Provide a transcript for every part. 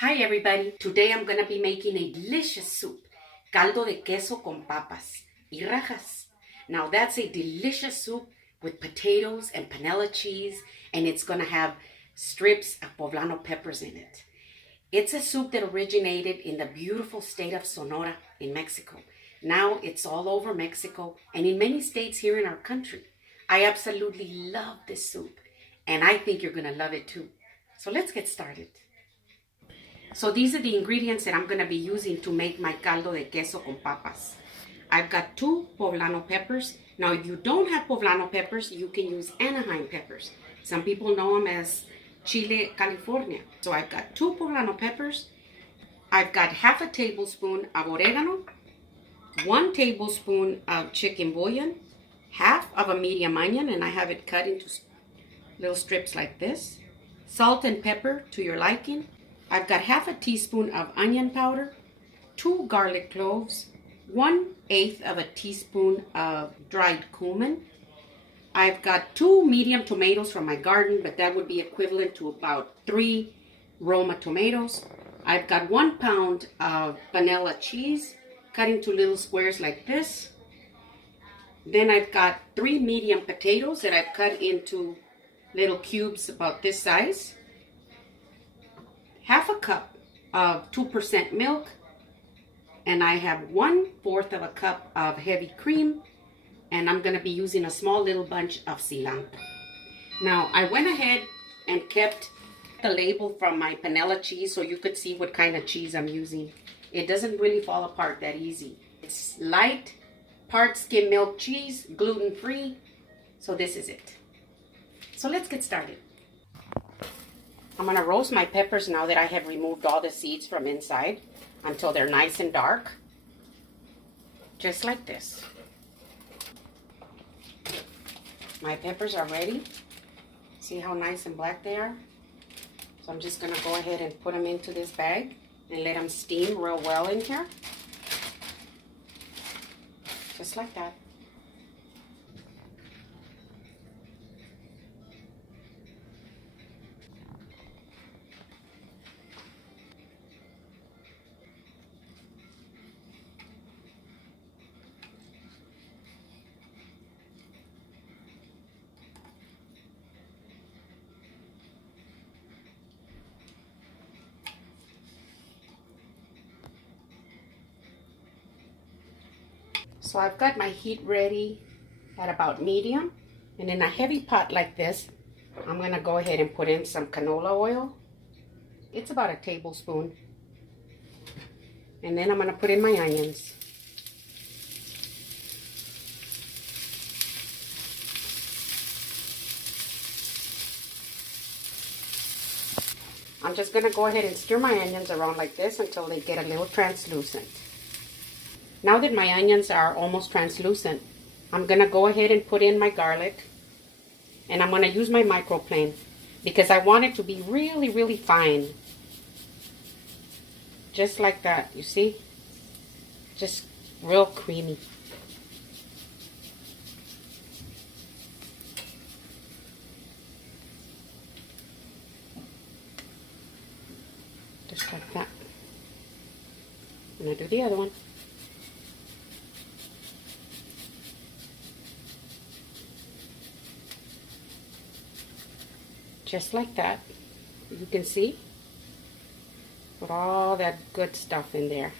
Hi everybody, today I'm going to be making a delicious soup, caldo de queso con papas y rajas. Now that's a delicious soup with potatoes and panela cheese, and it's going to have strips of poblano peppers in it. It's a soup that originated in the beautiful state of Sonora in Mexico. Now it's all over Mexico and in many states here in our country. I absolutely love this soup, and I think you're going to love it too. So let's get started. So these are the ingredients that I'm going to be using to make my caldo de queso con papas. I've got 2 poblano peppers. Now if you don't have poblano peppers, you can use Anaheim peppers. Some people know them as Chile, California. So I've got 2 poblano peppers. I've got half a tablespoon of oregano, 1 tablespoon of chicken bouillon, half of a medium onion, and I have it cut into little strips like this. Salt and pepper to your liking. I've got half a teaspoon of onion powder, 2 garlic cloves, 1/8 of a teaspoon of dried cumin. I've got 2 medium tomatoes from my garden, but that would be equivalent to about 3 Roma tomatoes. I've got 1 pound of panela cheese, cut into little squares like this. Then I've got 3 medium potatoes that I've cut into little cubes about this size. Half a cup of 2% milk, and I have 1/4 of a cup of heavy cream, and I'm going to be using a small little bunch of cilantro. Now I went ahead and kept the label from my panela cheese so you could see what kind of cheese I'm using. It doesn't really fall apart that easy. It's light, part skim milk cheese, gluten-free, so this is it. So let's get started. I'm going to roast my peppers now that I have removed all the seeds from inside until they're nice and dark. Just like this. My peppers are ready. See how nice and black they are? So I'm just going to go ahead and put them into this bag and let them steam real well in here. Just like that. So I've got my heat ready at about medium, and in a heavy pot like this, I'm going to go ahead and put in some canola oil. It's about a tablespoon. And then I'm going to put in my onions. I'm just going to go ahead and stir my onions around like this until they get a little translucent. Now that my onions are almost translucent, I'm going to go ahead and put in my garlic. And I'm going to use my microplane because I want it to be really, really fine. Just like that, you see? Just real creamy. Just like that. And I do the other one. Just like that. You can see, put all that good stuff in there.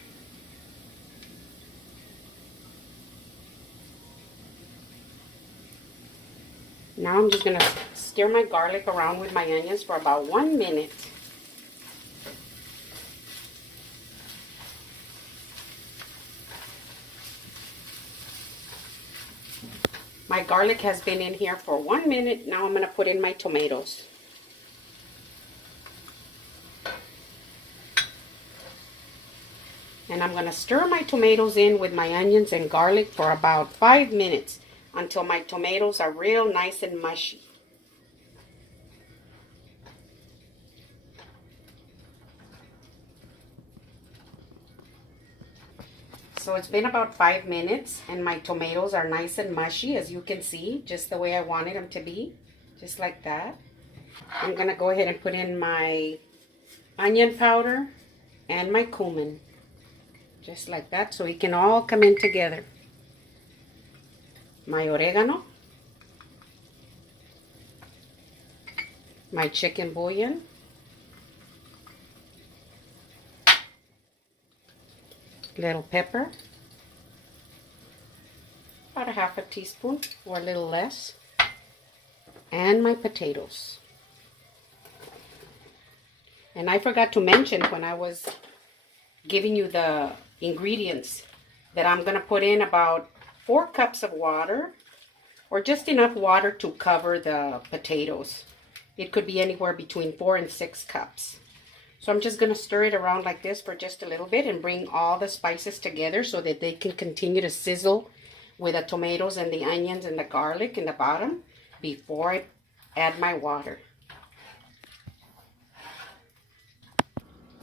Now I'm just going to stir my garlic around with my onions for about 1 minute. My garlic has been in here for 1 minute. Now I'm going to put in my tomatoes. And I'm going to stir my tomatoes in with my onions and garlic for about 5 minutes until my tomatoes are real nice and mushy. So it's been about 5 minutes and my tomatoes are nice and mushy, as you can see, just the way I wanted them to be, just like that. I'm going to go ahead and put in my onion powder, and my cumin. Just like that, so it can all come in together. My oregano, my chicken bouillon, little pepper, about a half a teaspoon or a little less, and my potatoes. And I forgot to mention when I was giving you the ingredients that I'm going to put in about 4 cups of water, or just enough water to cover the potatoes. It could be anywhere between 4 and 6 cups. So I'm just going to stir it around like this for just a little bit and bring all the spices together so that they can continue to sizzle with the tomatoes and the onions and the garlic in the bottom before I add my water.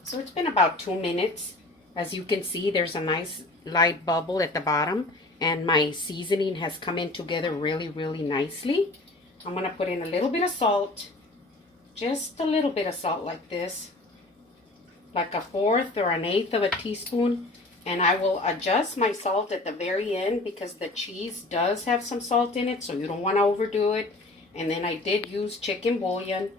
So it's been about 2 minutes. As you can see, there's a nice light bubble at the bottom, and my seasoning has come in together really, really nicely. I'm going to put in a little bit of salt, just a little bit of salt like this, like a 1/4 or an 1/8 of a teaspoon. And I will adjust my salt at the very end because the cheese does have some salt in it, so you don't want to overdo it. And then I did use chicken bouillon,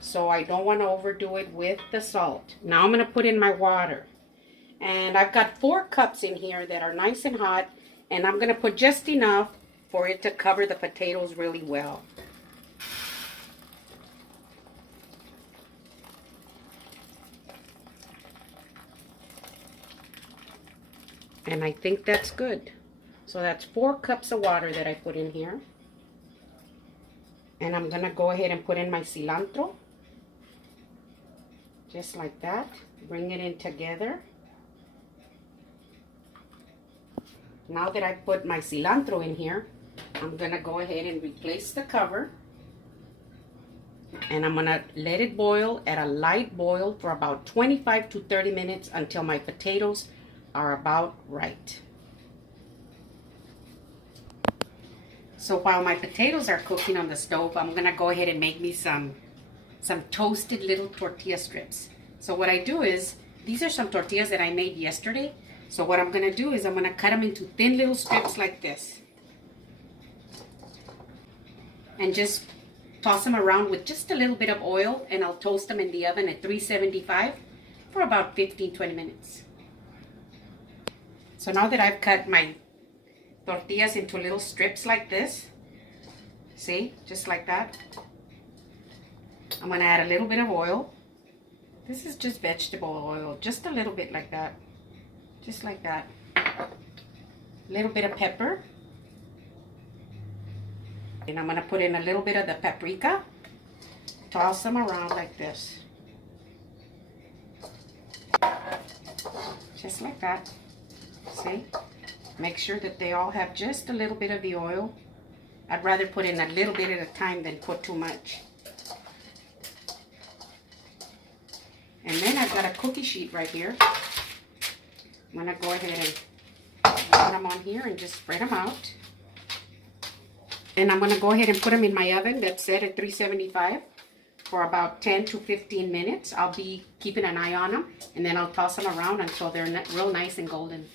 so I don't want to overdo it with the salt. Now I'm going to put in my water. And I've got 4 cups in here that are nice and hot, and I'm going to put just enough for it to cover the potatoes really well. And I think that's good. So that's 4 cups of water that I put in here. And I'm going to go ahead and put in my cilantro. Just like that. Bring it in together. Now that I put my cilantro in here, I'm going to go ahead and replace the cover. And I'm going to let it boil at a light boil for about 25 to 30 minutes until my potatoes are about right. So while my potatoes are cooking on the stove, I'm going to go ahead and make me some toasted little tortilla strips. So what I do is, these are some tortillas that I made yesterday. So what I'm going to do is I'm going to cut them into thin little strips like this. And just toss them around with just a little bit of oil, and I'll toast them in the oven at 375 for about 15-20 minutes. So now that I've cut my tortillas into little strips like this, see, just like that, I'm going to add a little bit of oil. This is just vegetable oil, just a little bit like that, just like that. A little bit of pepper. And I'm going to put in a little bit of the paprika. Toss them around like this. Just like that. See? Make sure that they all have just a little bit of the oil. I'd rather put in a little bit at a time than put too much. And then I've got a cookie sheet right here. I'm going to go ahead and put them on here and just spread them out. And I'm going to go ahead and put them in my oven that's set at 375 for about 10 to 15 minutes. I'll be keeping an eye on them, and then I'll toss them around until they're real nice and golden.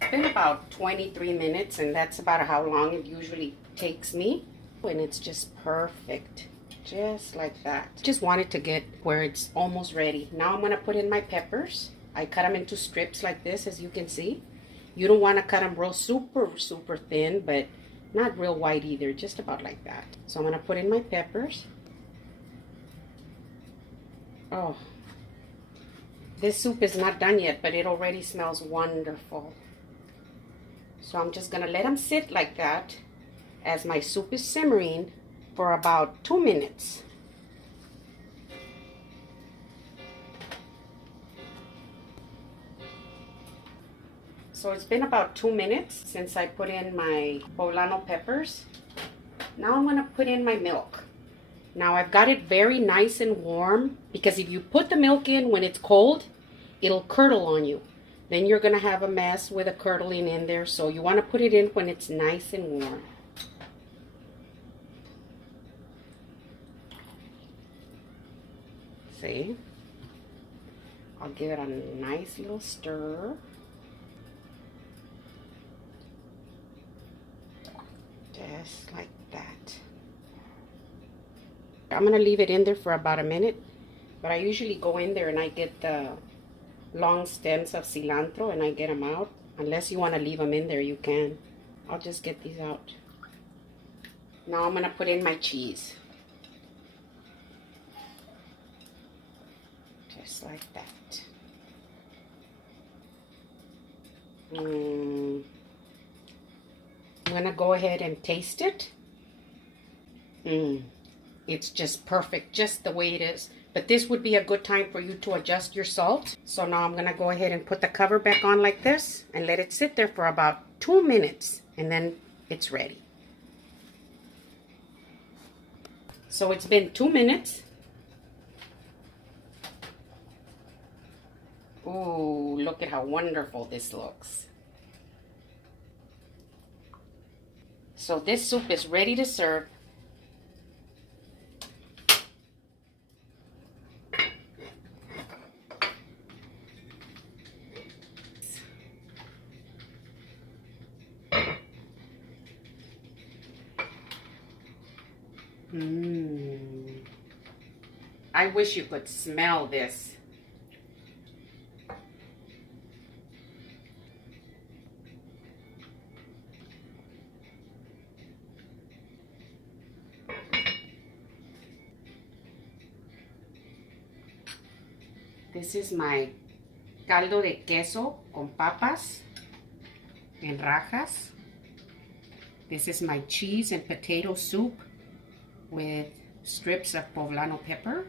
It's been about 23 minutes, and that's about how long it usually takes me. And it's just perfect, just like that. Just want it to get where it's almost ready. Now I'm going to put in my peppers. I cut them into strips like this, as you can see. You don't want to cut them real super thin, but not real white either, just about like that. So I'm going to put in my peppers. Oh, this soup is not done yet, but it already smells wonderful. So I'm just going to let them sit like that as my soup is simmering for about 2 minutes. So it's been about 2 minutes since I put in my poblano peppers. Now I'm going to put in my milk. Now I've got it very nice and warm, because if you put the milk in when it's cold, it'll curdle on you. Then you're going to have a mess with a curdling in there. So you want to put it in when it's nice and warm. See? I'll give it a nice little stir. Just like that. I'm gonna leave it in there for about a minute, but I usually go in there and I get the long stems of cilantro and I get them out. Unless you want to leave them in there, you can. I'll just get these out. Now I'm gonna put in my cheese. Just like that. I'm gonna go ahead and taste it. It's just perfect, just the way it is. But this would be a good time for you to adjust your salt. So now I'm gonna go ahead and put the cover back on like this and let it sit there for about 2 minutes, and then it's ready. So it's been 2 minutes. Ooh, look at how wonderful this looks. So this soup is ready to serve. I wish you could smell this. This is my caldo de queso con papas and rajas. This is my cheese and potato soup with strips of poblano pepper.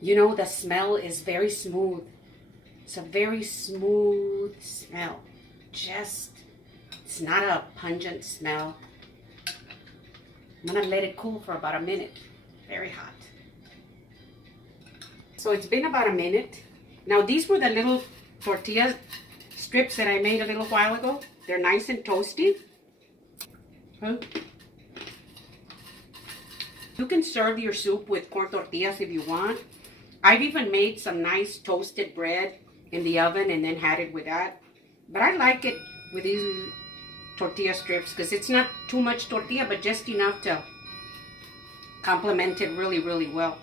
You know, the smell is very smooth. It's a very smooth smell. It's not a pungent smell. I'm gonna let it cool for about a minute. Very hot. So it's been about a minute. Now these were the little tortilla strips that I made a little while ago. They're nice and toasty. You can serve your soup with corn tortillas if you want. I've even made some nice toasted bread in the oven and then had it with that. But I like it with these tortilla strips because it's not too much tortilla, but just enough to complement it really, really well.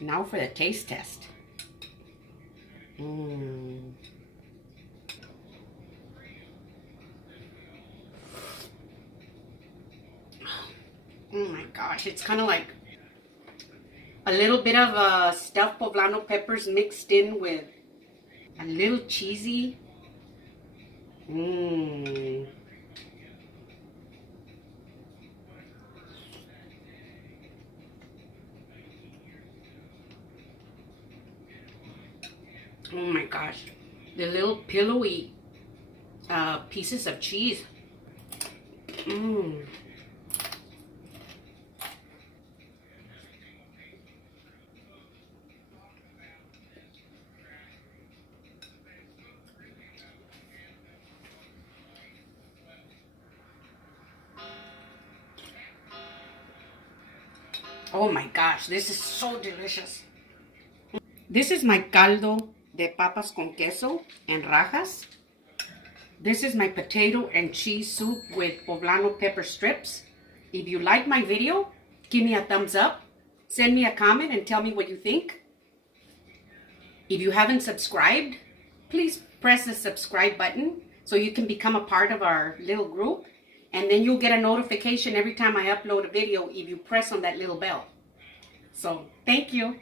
Now for the taste test. Oh my gosh, it's kind of like a little bit of stuffed poblano peppers mixed in with a little cheesy. Oh my gosh, the little pillowy pieces of cheese. Oh my gosh, this is so delicious. This is my caldo de papas con queso and rajas. This is my potato and cheese soup with poblano pepper strips. If you like my video, give me a thumbs up. Send me a comment and tell me what you think. If you haven't subscribed, please press the subscribe button so you can become a part of our little group. And then you'll get a notification every time I upload a video if you press on that little bell. So, thank you.